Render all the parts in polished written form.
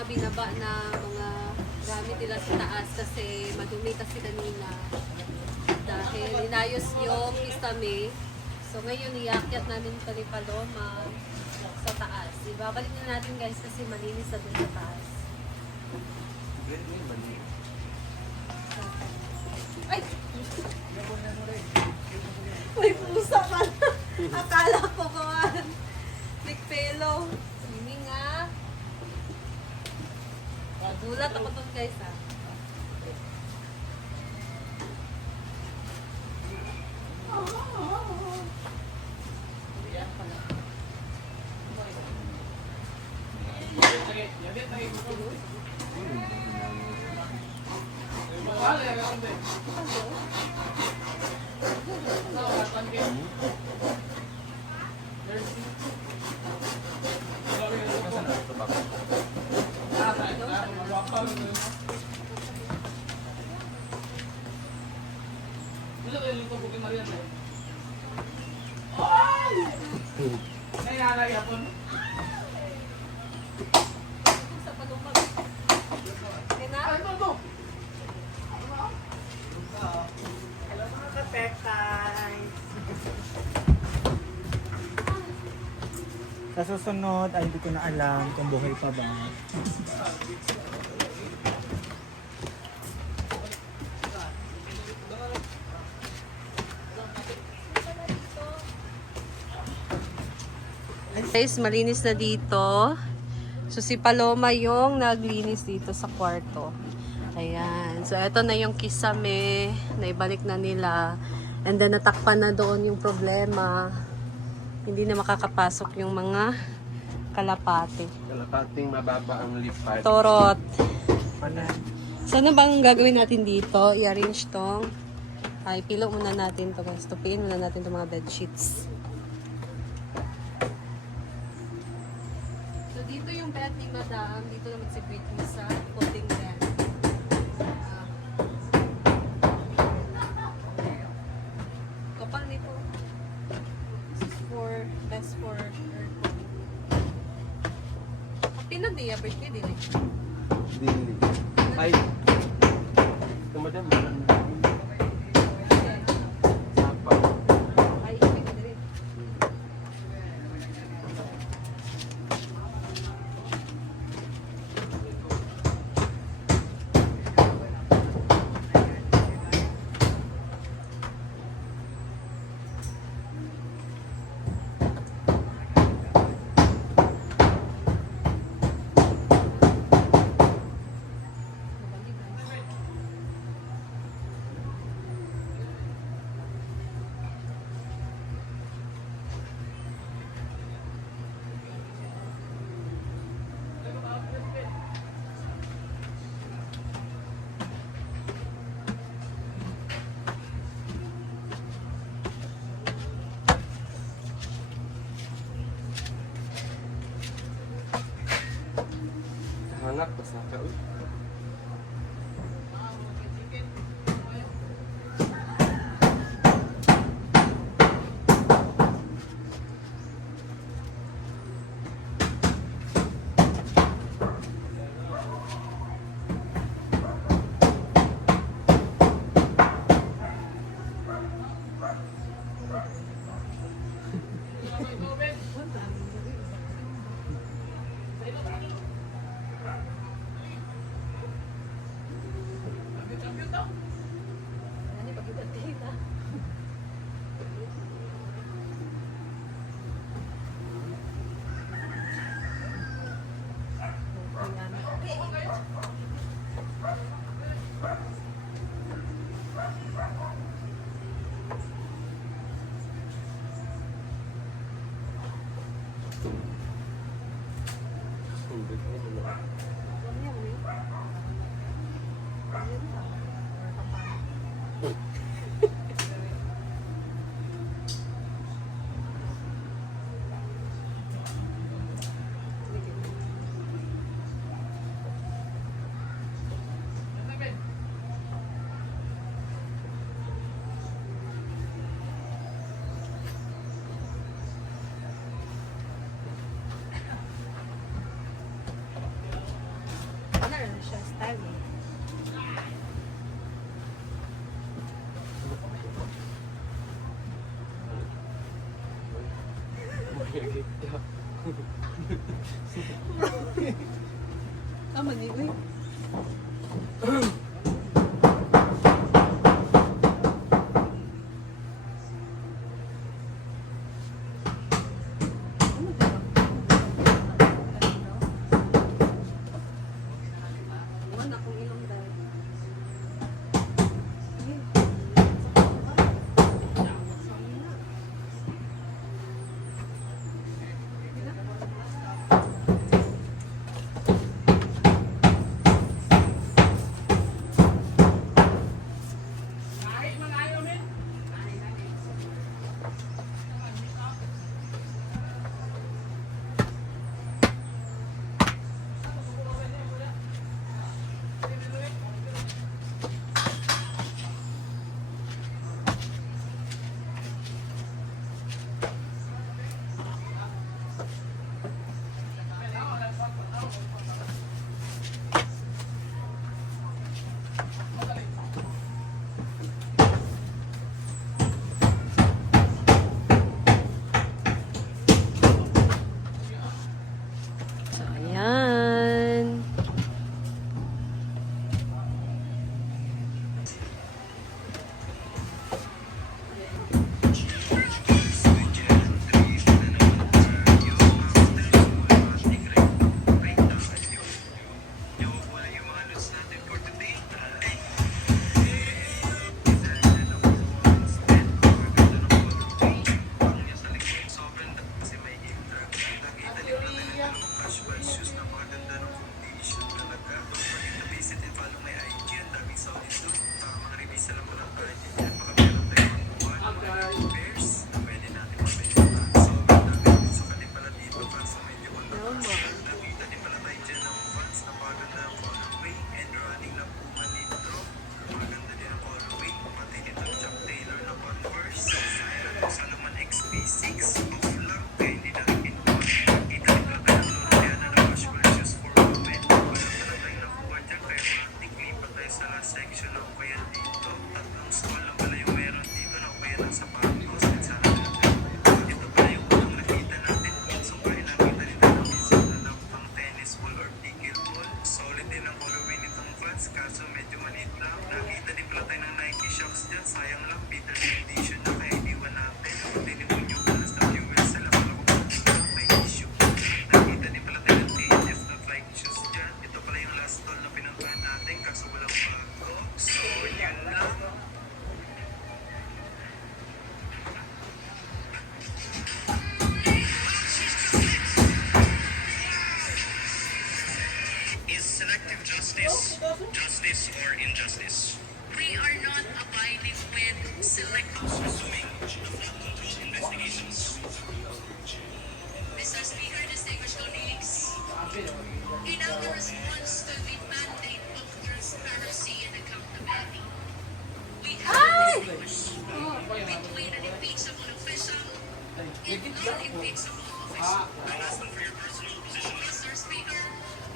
mga binaba na mga gamit nila sa taas kasi madumi kasi kanina. Dahil inayos yung Kisame. So ngayon iakyat namin ito ni Paloma sa taas. Ibabalik na natin guys kasi malinis na dun sa taas. Ay! May pusa pa. Akala ko ba Pigpelo. Hindi nga. Nagulat ako dun guys ha. Sa palumag. Okay na? Sa susunod ay hindi ko na alam kung buhay pa ba. Guys, malinis na dito. So si Paloma yung naglinis dito sa kwarto. Ayan. So ito na yung Kisame. Naibalik na nila. And then natakpan na doon yung problema. Hindi na makakapasok yung mga kalapate. Kalapating mababa ang lipat. Torot. Ano? So ano bang gagawin natin dito? I-arrange tong. Ay, pilo muna natin to guys. Tupiin muna natin itong mga bed sheets. So dito yung bed ni Madam. Dito naman si Britney sa folding bed. Kapal nito. This is best for aircon. Pinag niya, Britney, din eh. Dili. Ay. Kumadam. Sapa. Ay, ibig na rin. Hangat pa sa ka. Ano pag iba dito? time. Tama nila eh. Wala akong ilong dahil. So, ayan. Is selective justice or injustice? We are not abiding with selective resuming the flood control investigations. Mr. Speaker, distinguished colleagues, in our response to the mandate of transparency and accountability, we have distinguished between an impeachable official and non-impeachable official. I'm asking for your personal position. Mr. Speaker,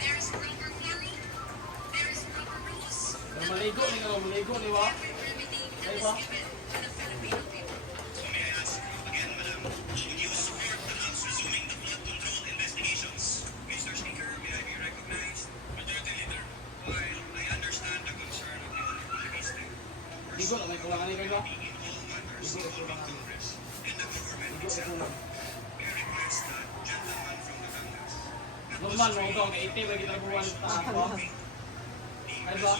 there is proper forum, there is proper rules. Every remedy that is given to the Filipino people. So may I ask you again, Madam, would you support the House resuming the flood control investigations? Mr. Speaker, may I be recognized? Majority Leader, while I understand the concern of the Honorable Minister, being in all matters involving Congress and the government itself, may I request that gentleman from the Congress Normal mo ito, kay 80 lagi trabuhan sa ako. Ay ba?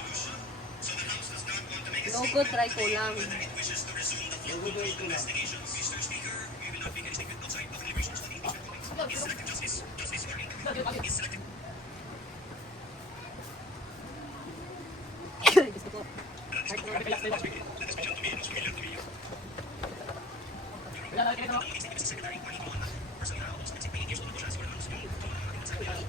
so the House does not want to make a Logo, statement try ko lang. whether it wishes to resume the flood control investigations. Mr. Speaker, we will not make any statement outside of deliberations of the impeachment committee. Is selective justice or injustice? Is selective Secretary Juanito Ana, personally also engaged in negotiations for the House.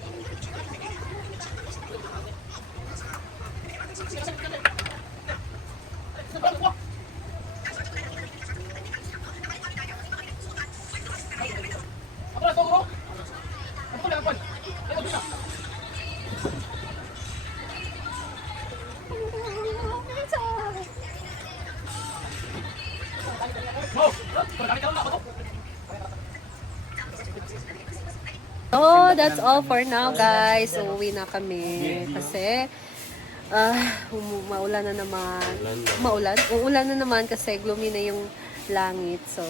Ako na to, bro. Ako na, ako. Ito, dito. So, that's all for now, guys. Uuwi na kami. Kasi, maulan na naman. Maulan? Uulan na naman kasi gloomy na yung langit. So,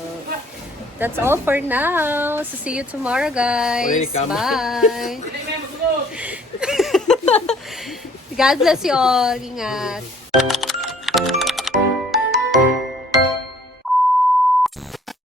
that's all for now. So, see you tomorrow, guys. Bye. God bless you all. Ingat.